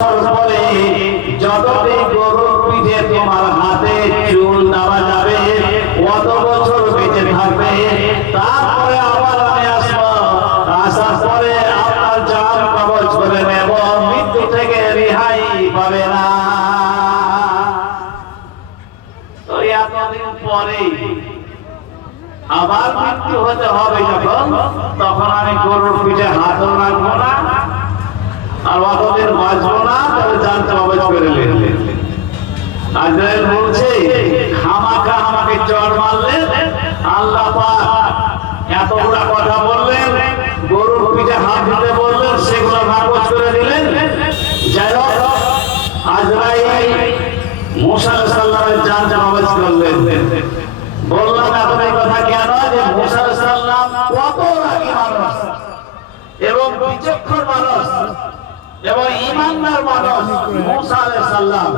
পরে যতদিন গরুর পিঠে তোমার হাতে চুল দেওয়া যাবে অত বছর বেঁচে থাকবে। তারপরে আবার আমি আসবো, আসার পরে আপনার জান কবজ করে নেব, মৃত্যু থেকে রেহাই পাবে না। তো এতদিন পরে আবার মৃত্যু হতে হবে যখন, তখন আমি গরুর পিঠে হাতও রাখবো না, আর অতদিন বাঁচবো না, তাহলে জান কবজ করে নেবে। আজরাইল বলছে খামাখা আমাকে চড় মারলেন, আল্লাহ পাক এতগুলা কথা বললেন, গরুর পিঠে হাত দিতে বললেন, সেগুলো নাকচ করে দিলেন। যাই হোক, আজরাইল মুসা আলাইহিস সালামের জান কবজ করলেন। বললাম এখন এই কথা কেন, যে মুসা আলাইহিস সালাম কত রাগী মানুষ এবং বিচক্ষণ মানুষ এবং ঈমানদার মানুষ। মুসা আলাইহিস সালাম